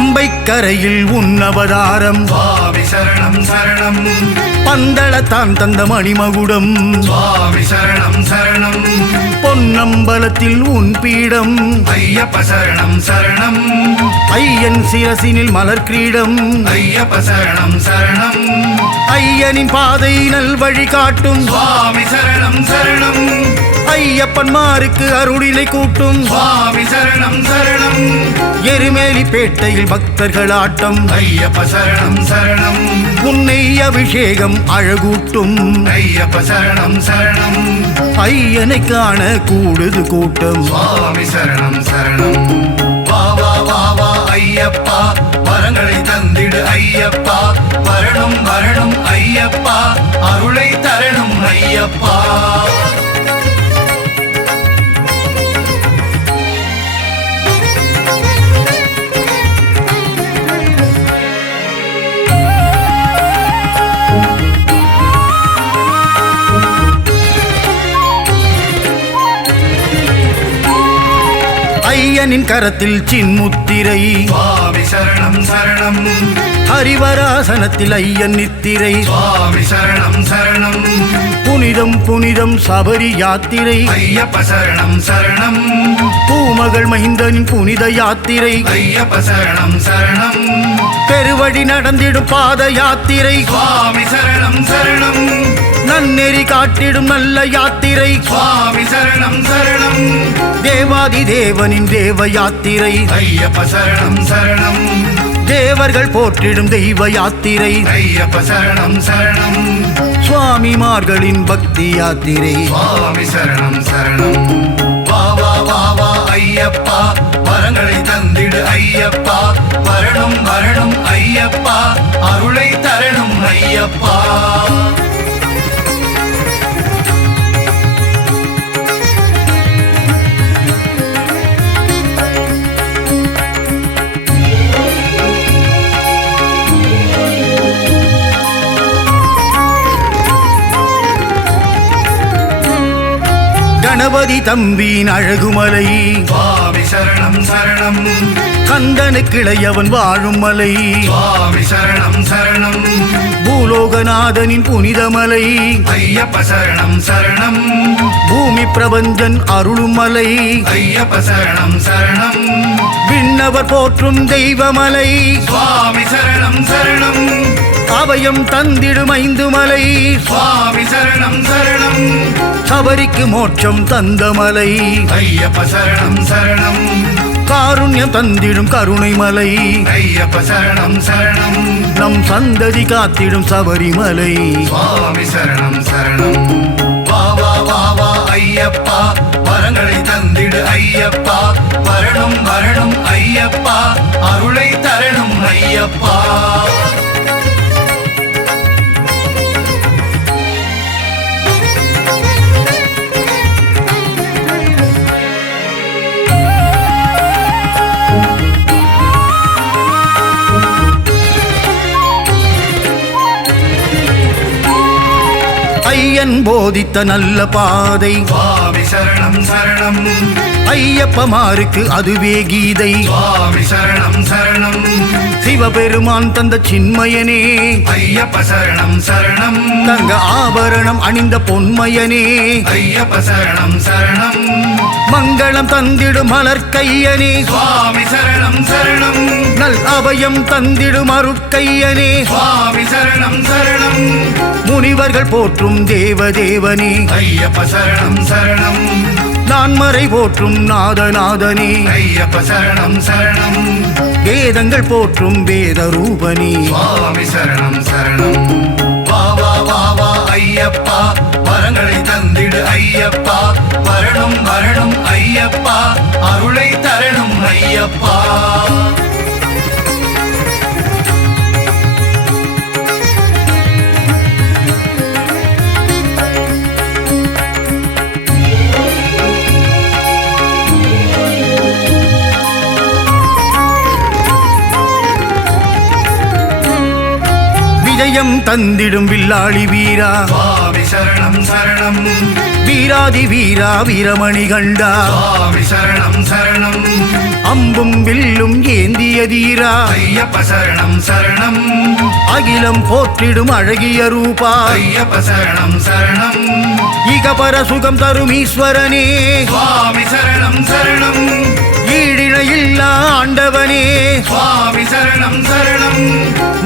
பம்பை கரையில் உன்னவதாரம் சுவாமி சரணம் சரணம் பந்தளத்தான் தந்த மணிமகுடம் சுவாமி சரணம் சரணம் பொன்னம்பலத்தில் உன் பீடம் ஐயப்ப சரணம் சரணம் ஐயன் சிரசினில் மலர் கிரீடம் ஐயப்ப சரணம் சரணம் ஐயனின் பாதை நல்வழி காட்டும் சுவாமி சரணம் சரணம் ஐயப்பன்மாருக்கு அருளினை கூட்டும் சுவாமி சரணம் சரணம் எருமேலி பேட்டையில் பக்தர்கள் ஆட்டம் ஐயப்ப சரணம் சரணம் உன்னை அபிஷேகம் அழகூட்டும் ஐயப்ப சரணம் சரணம் ஐயனை காண கூடுது கூட்டம் சுவாமி சரணம் சரணம் வா வா வா வா ஐயப்பா வரங்களை தந்திடு ஐயப்பா வரணும் வரணும் ஐயப்பா அருளை தரணும் ஐயப்பா ஐயனின் கரத்தில் சின்முத்திரை சுவாமி சரணம் சரணம் ஹரிவராசனத்தில் ஐயன் நித்திரை சுவாமி சரணம் சரணம் புனிதம் புனிதம் சபரி யாத்திரை ஐயப்ப சரணம் சரணம் பூமகள் மைந்தனின் புனித யாத்திரை ஐயப்ப சரணம் சரணம் பெருவழி நடந்திடும் பாத யாத்திரை சுவாமி சரணம் சரணம் நன்னெறி காட்டிடும் நல்ல யாத்திரை சுவாமி சரணம் சரணம் தேவாதி தேவனின் தேவ யாத்திரை ஐயப்ப சரணம் சரணம் தேவர்கள் போற்றிடும் தெய்வ யாத்திரை ஐயப்ப சரணம் சரணம் சுவாமிமார்களின் பக்தி யாத்திரை சுவாமி சரணம் சரணம் வா வா வா வா ஐயப்பா வரங்களை தந்திடு ஐயப்பா வரணும் வரணும் ஐயப்பா அருளை தரணும் ஐயப்பா கணபதி தம்பியின் அழகுமலை சுவாமி சரணம் சரணம் கந்தனுக்கிளையவன் வாழும் மலை சுவாமி சரணம் சரணம் பூலோகநாதனின் புனிதமலை ஐயப்ப சரணம் சரணம் பூமி பிரபஞ்சன் அருளும் மலை ஐயப்ப சரணம் சரணம் விண்ணவர் போற்றும் தெய்வமலை சுவாமி சரணம் சரணம் அபயம் தந்திடும் ஐந்து மலை சுவாமி சரணம் சரணம் சபரிக்கு மோட்சம் தந்த மலை ஐயப்ப சரணம் சரணம் காருண்யம் தந்திடும் கருணை மலை ஐயப்ப சரணம் சரணம் நம் சந்ததி காத்திடும் சபரிமலை சுவாமி சரணம் சரணம் வா வா வா வா ஐயப்பா வரங்களை தந்திடு ஐயப்பா வரணும் வரணும் ஐயப்பா அருளை தரணும் ஐயப்பா ஐயன் போதித்த நல்ல பாதை சுவாமி சரணம் சரணம் ஐயப்பமாருக்கு அதுவே கீதை சுவாமி சரணம் சரணம் சிவபெருமான் தந்த சின்மயனே ஐயப்ப சரணம் சரணம் தங்க ஆபரணம் அணிந்த பொன்மயனே ஐயப்ப சரணம் சரணம் மங்களம் தந்திடும் மலர்க்கையனே சுவாமி சரணம் சரணம் நல் அபயம் தந்திடும் அருட்கையனே சுவாமி சரணம் சரணம் முனிவர்கள் போற்றும் தேவதேவனே ஐயப்ப சரணம் சரணம் நான்மறை போற்றும் நாதநாதனே ஐயப்ப சரணம் சரணம் வேதங்கள் போற்றும் வேத ரூபனே சுவாமி சரணம் சரணம் வா வா வா வா ஐயப்பா வரங்களை தந்திடு ஐயப்பா வரணும் வரணும் ஐயப்பா அருளை தரணும் ஐயப்பா விஜயம் தந்திடும் வில்லாளி வீரா சுவாமி சரணம் சரணம் வீராதி வீரா வீரமணி கண்டா சுவாமி சரணம் சரணம் அம்பும் வில்லும் ஏந்திய தீரா ஐயப்ப சரணம் சரணம் அகிலம் போற்றிடும் அழகிய ரூபா ஐயப்ப சரணம் சரணம் இகபர சுகம் தரும் ஈஸ்வரனே சுவாமி சரணம் சரணம் ஈடிணையில்லா ஆண்டவனே சுவாமி சரணம் சரணம்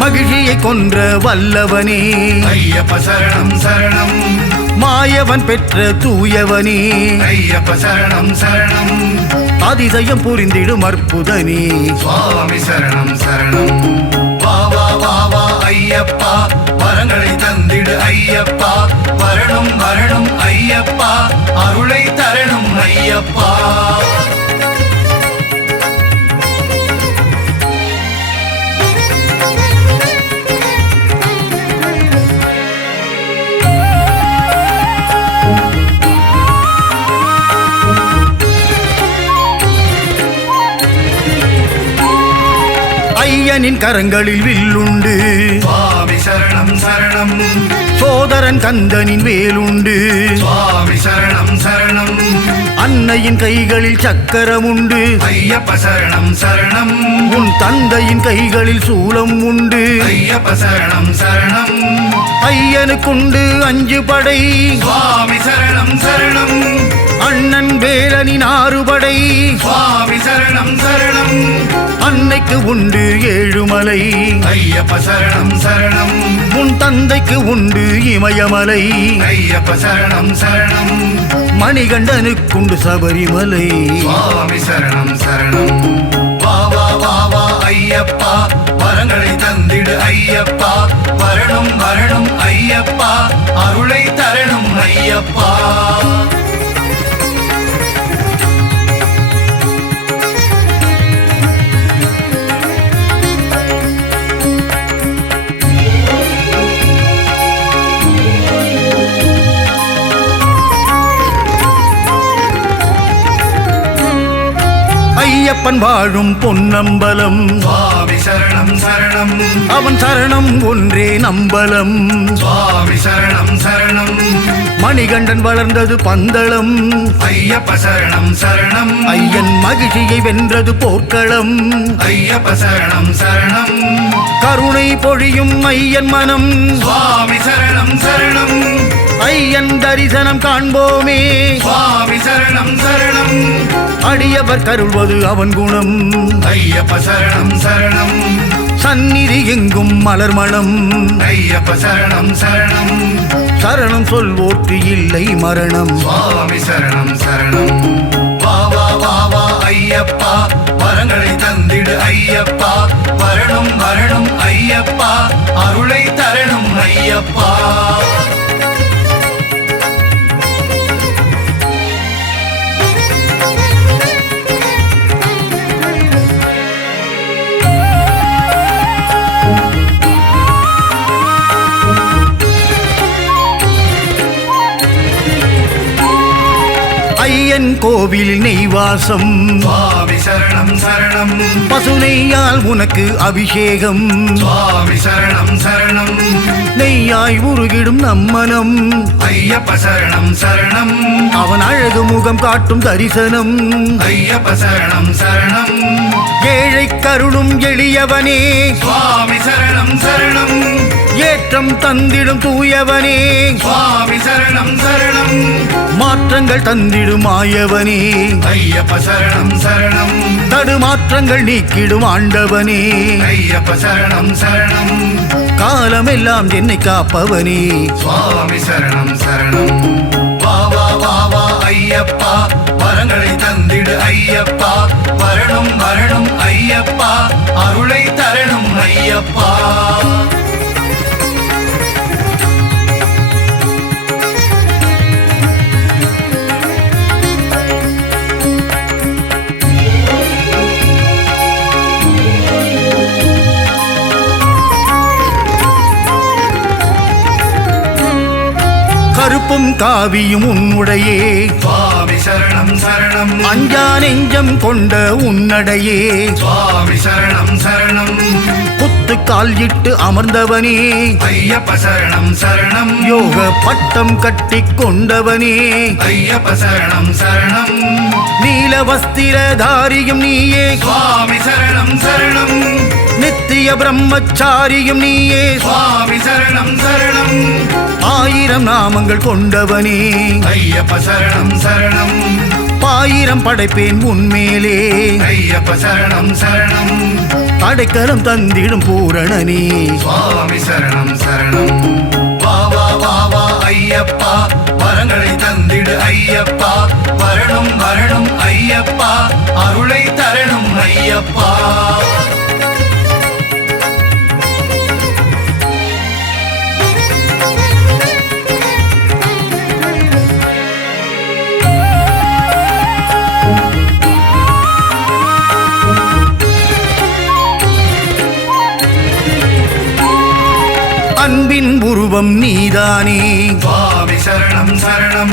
மகிழ்ச்சியை கொன்ற வல்லவனே ஐயப்ப சரணம் சரணம் மாயவன் பெற்ற தூயவனே ஐயப்ப சரணம் சரணம் அதிசயம் புரிந்திடும் அற்புதனே சுவாமி சரணம் சரணம் வா வா வா வா ஐயப்பா வரங்களை தந்திடு ஐயப்பா வரணும் வரணும் ஐயப்பா அருளை தரணும் ஐயப்பா ஐயனின் கரங்களில் வில்லுண்டு சுவாமி சரணம் சரணம் சோதரன் கந்தனின் வேலுண்டு சுவாமி சரணம் சரணம் அன்னையின் கைகளில் சக்கரம் உண்டு ஐயப்ப சரணம் சரணம் உன் தந்தையின் கைகளில் சூலம் உண்டு ஐயப்ப சரணம் சரணம் ஐயனுக்குண்டு 5 படை சுவாமி சரணம் சரணம் அண்ணன் வேலனின் 6 படை சுவாமி சரணம் சரணம் அன்னைக்கு உண்டு 7 மலை ஐயப்ப சரணம் சரணம் உன் தந்தைக்கு உண்டு இமயமலை ஐயப்ப சரணம் சரணம் மணிகண்டனுக்குண்டு சபரிமலை சுவாமி சரணம் சரணம் வா வா வா வா ஐயப்பா வரங்களை தந்திடு ஐயப்பா வரணும் வரணும் ஐயப்பா அருளை தரணும் ஐயப்பா ஐயப்பன் வாழும் பொன்னம்பலம் சுவாமி சரணம் சரணம் அவன் சரணம் ஒன்றே நம்பலம் சுவாமி சரணம் சரணம் மணிகண்டன் வளர்ந்தது பந்தளம் ஐயப்ப சரணம் சரணம் ஐயன் மகிழ்ச்சியை வென்றது போர்க்களம் ஐயப்ப சரணம் சரணம் கருணை பொழியும் ஐயன் மனம் சுவாமி சரணம் சரணம் ஐயன் தரிசனம் காண்போமே சுவாமி சரணம் சரணம் அடியவர் கருள்வது அவன் குணம் ஐயப்ப சரணம் சரணம் சந்நிதி எங்கும் மலர் மணம் ஐயப்ப சரணம் சரணம் சரணம் சொல்வோர்க்கு இல்லை மரணம் சுவாமி சரணம் சரணம் வா வா வா வா ஐயப்பா வரங்களை தந்திடு ஐயப்பா வரணும் வரணும் ஐயப்பா அருளை தரணும் ஐயப்பா ஐயன் கோவிலில் நெய்வாசம் சுவாமி சரணம் சரணம் பசுநெய்யால் உனக்கு அபிஷேகம் சுவாமி சரணம் சரணம் நெய்யாய் உருகிடும் நம்மனம் ஐயப்ப சரணம் சரணம் அவன் அழகு முகம் காட்டும் தரிசனம் ஐயப்ப சரணம் சரணம் ஏழை கருளும் எளியவனே சுவாமி சரணம் சரணம் ஏற்றம் தந்திடும் தூயவனே சுவாமி சரணம் சரணம் மாற்றங்கள் தந்திடும் ஆயவனே ஐயப்ப சரணம் சரணம் தடுமாற்றங்கள் நீக்கிடும் ஆண்டவனே ஐயப்ப சரணம் சரணம் காலமெல்லாம் என்னை காப்பவனே சுவாமி சரணம் சரணம் வா வா வா வா ஐயப்பா வரங்களை தந்திடு ஐயப்பா வரணும் வரணும் ஐயப்பா அருளை தரணும் ஐயப்பா கருப்பும் காவியும் உன்னுடையே சுவாமி சரணம் சரணம் அஞ்சா நெஞ்சம் கொண்ட உன்னடையே சுவாமி சரணம் சரணம் குத்து கால் இட்டு அமர்ந்தவனே ஐயப்ப சரணம் சரணம் யோக பட்டம் கட்டி கொண்டவனே ஐயப்ப சரணம் சரணம் நீல வஸ்திரதாரியும் நீயே சுவாமி சரணம் சரணம் நித்திய பிரம்மச்சாரியும் நீயே சுவாமி சரணம் சரணம் 1000 நாமங்கள் கொண்டவனே ஐயப்ப சரணம் சரணம் 1000 படைப்பேன் உன்மேலே ஐயப்ப சரணம் சரணம் அடைக்கலம் தந்திடும் பூரணனே சுவாமி சரணம் சரணம் வா வா வா வா ஐயப்பா வரங்களை தந்திடு ஐயப்பா வரணும் வரணும் ஐயப்பா அருளை தரணும் ஐயப்பா அன்பின் உருவம் நீதானே சுவாமி சரணம் சரணம்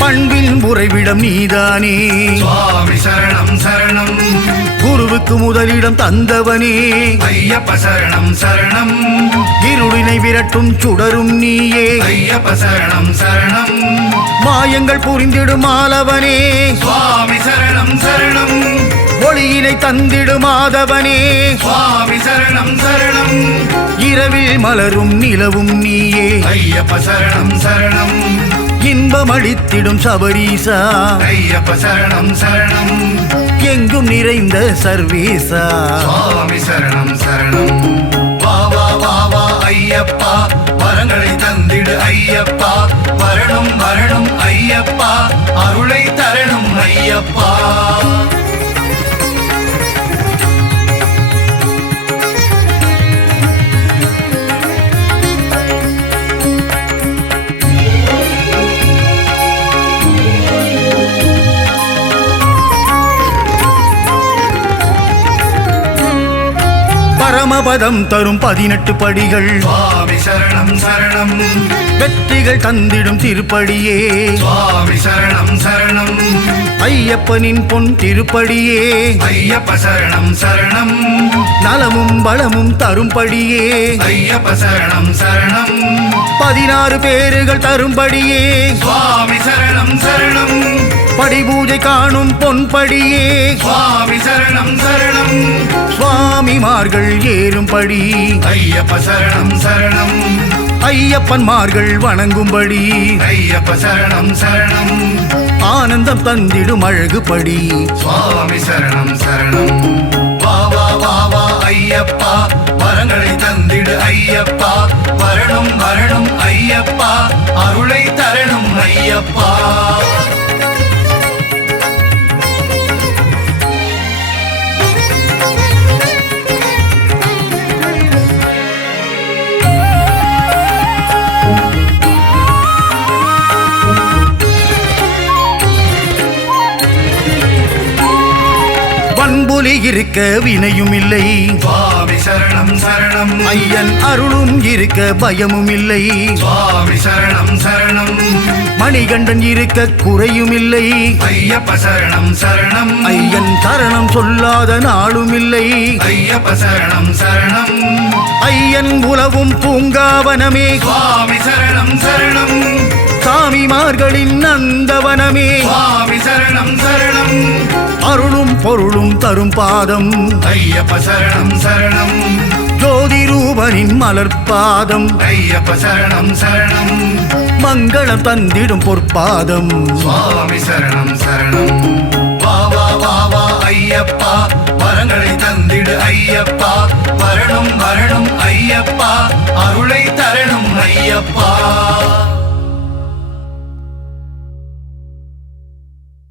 பண்பின் உறைவிடம் நீதானே சுவாமி சரணம் சரணம் குருவுக்கு முதலிடம் தந்தவனே ஐயப்ப சரணம் சரணம் இருளினை விரட்டும் சுடரும் நீயே ஐயப்ப சரணம் சரணம் மாயங்கள் புரிந்திடும் ஆலவனே சுவாமி சரணம் சரணம் ஒளியினை தந்திடும் மாதவனே சுவாமி சரணம் சரணம் இரவில் மலரும் நிலவும் நீயே ஐயப்ப சரணம் சரணம் இன்பம் அளித்திடும் சபரீசா ஐயப்ப சரணம் சரணம் எங்கும் நிறைந்த சர்வேசா சுவாமி சரணம் சரணம் வா வா வா வா ஐயப்பா வரங்களை தந்திடு ஐயப்பா வரணும் வரணும் ஐயப்பா அருளை தரணும் ஐயப்பா பரமபதம் தரும் 18 படிகள் சுவாமி சரணம் சரணம் வெற்றிகள் தந்திடும் திருப்படியே சுவாமி சரணம் சரணம் ஐயப்பனின் பொன் திருப்படியே ஐயப்ப சரணம் சரணம் நலமும் பலமும் தரும்படியே ஐயப்ப சரணம் சரணம் 16 பேர்கள் தரும்படியே சுவாமி சரணம் சரணம் படிபூஜை காணும் பொன்படியே சுவாமி சரணம் சரணம் சுவாமிமார்கள் ஏறும்படி ஐயப்ப சரணம் சரணம் ஐயப்பன்மார்கள் வணங்கும்படி ஐயப்ப சரணம் சரணம் ஆனந்தம் தந்திடும் அழகுபடி சுவாமி சரணம் சரணம் வா வா வா வா ஐயப்பா வரங்களை தந்திடு ஐயப்பா வரணும் வரணும் ஐயப்பா அருளை தரணும் ஐயப்பா வன்புலி இருக்க வினையும் இல்லை சுவாமி சரணம் சரணம் ஐயன் அருளும் இருக்க பயமும் இல்லை சுவாமி சரணம் சரணம் மணிகண்டன் இருக்க குறையும் இல்லை ஐயப்ப சரணம் சரணம் ஐயன் சரணம் சொல்லாத நாளும் இல்லை ஐயப்ப சரணம் சரணம் ஐயன் உலவும் பூங்காவனமே சுவாமி சரணம் சரணம் சாமிமார்களின் நந்தவனமே சுவாமி சரணம் சரணம் அருளும் பொருளும் தரும் பாதம் ஐயப்ப சரணம் சரணம் ஜோதி ரூபனின் மலர்பாதம் ஐயப்ப சரணம் சரணம் மங்களம் தந்திடும் பொற்பாதம் சுவாமி சரணம் சரணம் வா வா வா வா ஐயப்பா வரங்களை தந்திடு ஐயப்பா வரணும் வரணும் ஐயப்பா அருளை தரணும் ஐயப்பா